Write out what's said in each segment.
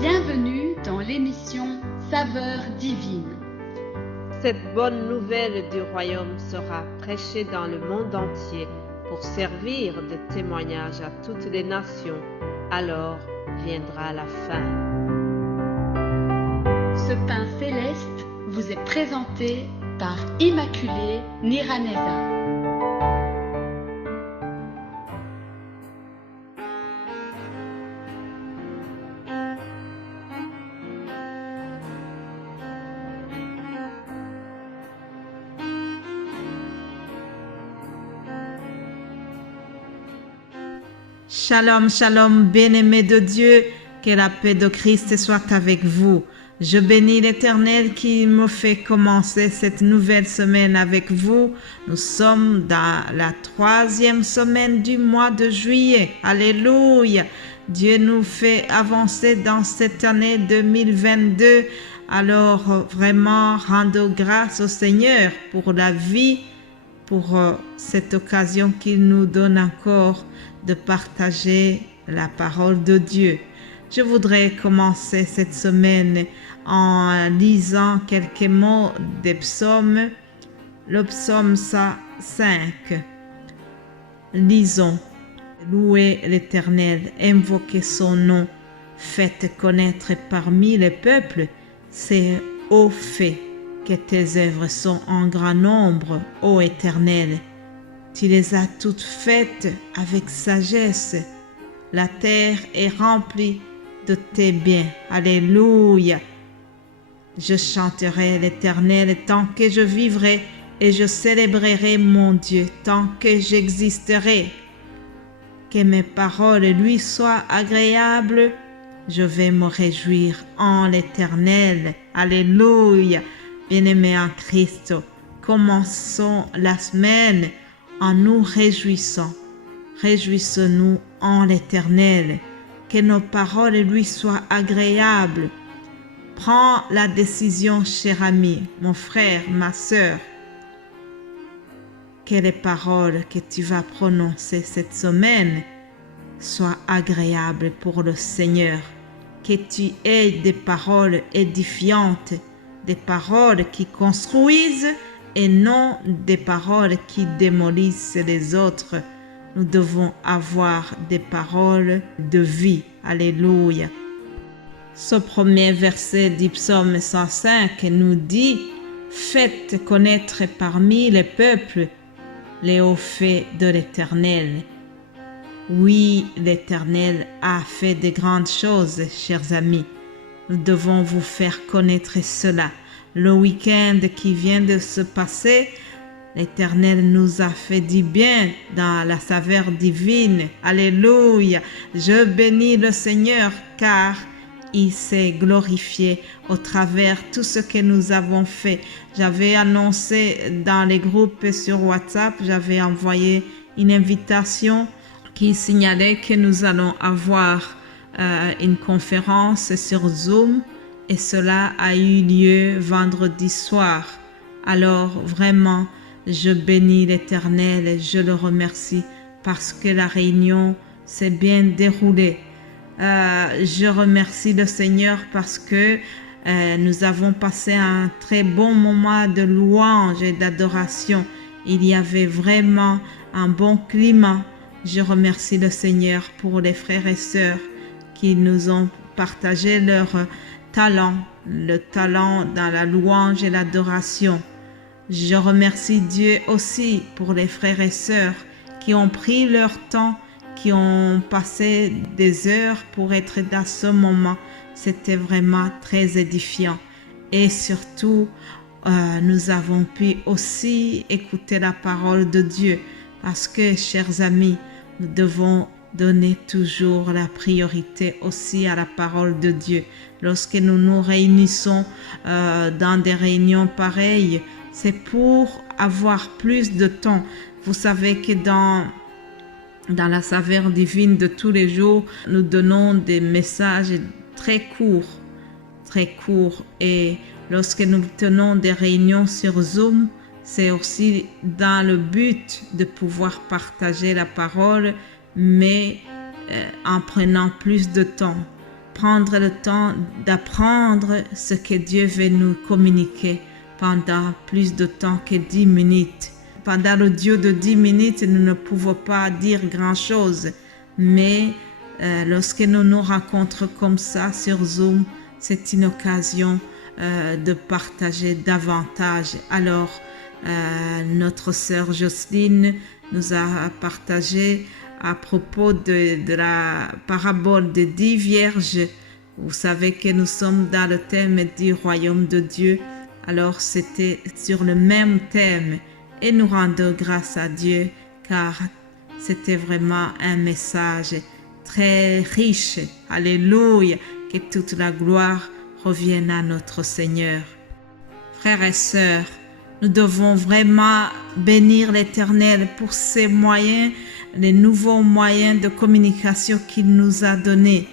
Bienvenue dans l'émission Saveurs divines. Cette bonne nouvelle du royaume sera prêchée dans le monde entier pour servir de témoignage à toutes les nations. Alors viendra la fin. Ce pain céleste vous est présenté par Immaculée Niraneza. Shalom, shalom, bien-aimés de Dieu, que la paix de Christ soit avec vous. Je bénis l'Éternel qui me fait commencer cette nouvelle semaine avec vous. Nous sommes dans la 3e semaine du mois de juillet. Alléluia! Dieu nous fait avancer dans cette année 2022. Alors vraiment, rendons grâce au Seigneur pour la vie, pour cette occasion qu'il nous donne encore de partager la parole de Dieu. Je voudrais commencer cette semaine en lisant quelques mots des psaumes. Le psaume 5. Lisons. Louez l'Éternel, invoquez son nom, faites connaître parmi les peuples ses hauts faits, que tes œuvres sont en grand nombre, ô Éternel. Tu les as toutes faites avec sagesse. La terre est remplie de tes biens. Alléluia. Je chanterai l'Éternel tant que je vivrai et je célébrerai mon Dieu tant que j'existerai. Que mes paroles lui soient agréables. Je vais me réjouir en l'Éternel. Alléluia. Bien-aimés en Christ, commençons la semaine en nous réjouissant. Réjouissons-nous en l'Éternel, que nos paroles lui soient agréables. Prends la décision, cher ami, mon frère, ma sœur, que les paroles que tu vas prononcer cette semaine soient agréables pour le Seigneur, que tu aies des paroles édifiantes, des paroles qui construisent et non des paroles qui démolissent les autres. Nous devons avoir des paroles de vie. Alléluia. Ce premier verset du psaume 105 nous dit « Faites connaître parmi les peuples les hauts faits de l'Éternel. » Oui, l'Éternel a fait de grandes choses, chers amis. Nous devons vous faire connaître cela. Le week-end qui vient de se passer, l'Éternel nous a fait du bien dans la saveur divine. Alléluia! Je bénis le Seigneur car il s'est glorifié au travers de tout ce que nous avons fait. J'avais annoncé dans les groupes sur WhatsApp, j'avais envoyé une invitation qui signalait que nous allons avoir une conférence sur Zoom. Et cela a eu lieu vendredi soir. Alors vraiment, je bénis l'Éternel et je le remercie parce que la réunion s'est bien déroulée. Je remercie le Seigneur parce que nous avons passé un très bon moment de louange et d'adoration. Il y avait vraiment un bon climat. Je remercie le Seigneur pour les frères et sœurs qui nous ont partagé leur talent, le talent dans la louange et l'adoration. Je remercie Dieu aussi pour les frères et sœurs qui ont pris leur temps, qui ont passé des heures pour être dans ce moment. C'était vraiment très édifiant. Et surtout, nous avons pu aussi écouter la parole de Dieu parce que, chers amis, nous devons donner toujours la priorité aussi à la parole de Dieu. Lorsque nous nous réunissons dans des réunions pareilles, c'est pour avoir plus de temps. Vous savez que dans la saveur divine de tous les jours, nous donnons des messages très courts. Et lorsque nous tenons des réunions sur Zoom, c'est aussi dans le but de pouvoir partager la parole, mais en prenant plus de temps. prendre le temps d'apprendre ce que Dieu veut nous communiquer pendant plus de temps que 10 minutes. Pendant l'audio de 10 minutes, nous ne pouvons pas dire grand-chose, mais lorsque nous nous rencontrons comme ça sur Zoom, c'est une occasion de partager davantage. Alors, notre sœur Jocelyne nous a partagé à propos de la parabole des 10 vierges. Vous savez que nous sommes dans le thème du royaume de Dieu. Alors, c'était sur le même thème. Et nous rendons grâce à Dieu car c'était vraiment un message très riche. Alléluia, que toute la gloire revienne à notre Seigneur. Frères et sœurs, nous devons vraiment bénir l'Éternel pour ces moyens, les nouveaux moyens de communication qu'il nous a donnés.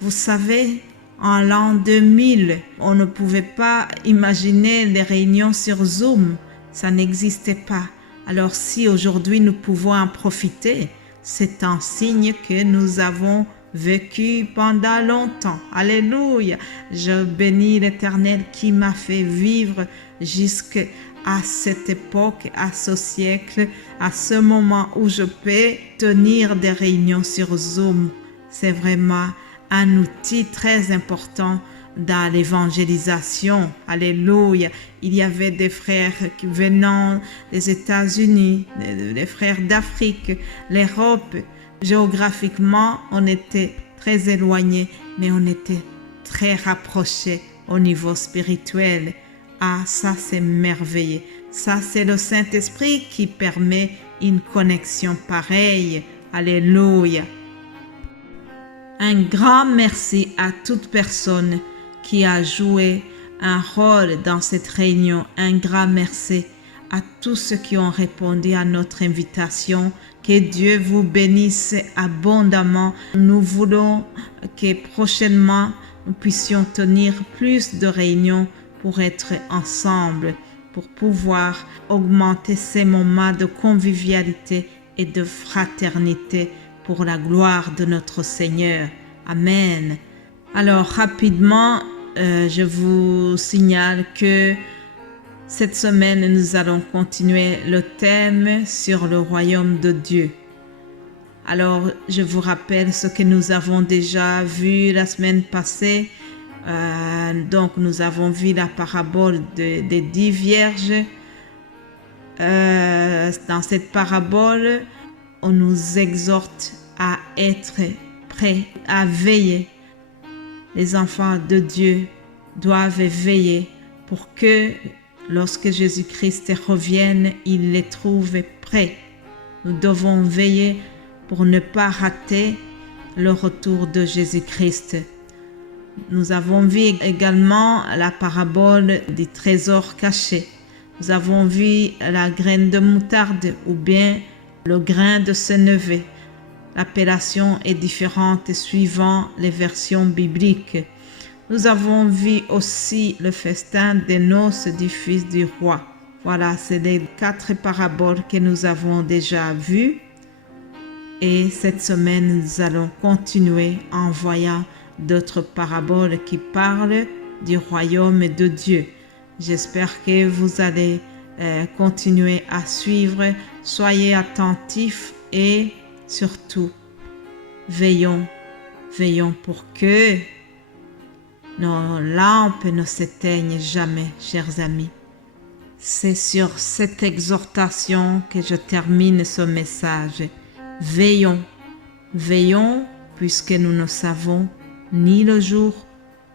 Vous savez, en l'an 2000, on ne pouvait pas imaginer les réunions sur Zoom. Ça n'existait pas. Alors si aujourd'hui nous pouvons en profiter, c'est un signe que nous avons vécu pendant longtemps. Alléluia. Je bénis l'Éternel qui m'a fait vivre jusqu'à cette époque, à ce siècle, à ce moment où je peux tenir des réunions sur Zoom. C'est vraiment un outil très important dans l'évangélisation. Alléluia. Il y avait des frères qui venant des États-Unis, des frères d'Afrique, l'Europe. Géographiquement, on était très éloignés, mais on était très rapprochés au niveau spirituel. Ah, ça c'est merveilleux. Ça c'est le Saint-Esprit qui permet une connexion pareille. Alléluia. Un grand merci à toute personne qui a joué un rôle dans cette réunion. Un grand merci à tous ceux qui ont répondu à notre invitation. Que Dieu vous bénisse abondamment. Nous voulons que prochainement nous puissions tenir plus de réunions pour être ensemble, pour pouvoir augmenter ces moments de convivialité et de fraternité pour la gloire de notre Seigneur. Amen. Alors rapidement, je vous signale que cette semaine, nous allons continuer le thème sur le royaume de Dieu. Alors, je vous rappelle ce que nous avons déjà vu la semaine passée. Donc, nous avons vu la parabole des 10 vierges. Dans cette parabole, on nous exhorte à être prêts, à veiller. Les enfants de Dieu doivent veiller pour que lorsque Jésus-Christ revienne, il les trouve prêts. Nous devons veiller pour ne pas rater le retour de Jésus-Christ. Nous avons vu également la parabole du trésor caché. Nous avons vu la graine de moutarde ou bien le grain de sénévé. L'appellation est différente suivant les versions bibliques. Nous avons vu aussi le festin des noces du fils du roi. Voilà, c'est les 4 paraboles que nous avons déjà vues. Et cette semaine, nous allons continuer en voyant d'autres paraboles qui parlent du royaume de Dieu. J'espère que vous allez continuer à suivre. Soyez attentifs et surtout, veillons pour que nos lampes ne s'éteignent jamais, chers amis. C'est sur cette exhortation que je termine ce message. Veillons puisque nous ne savons ni le jour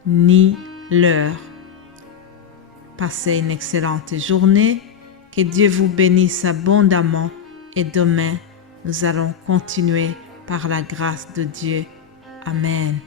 ni l'heure. Passez une excellente journée. Que Dieu vous bénisse abondamment et demain, nous allons continuer par la grâce de Dieu. Amen.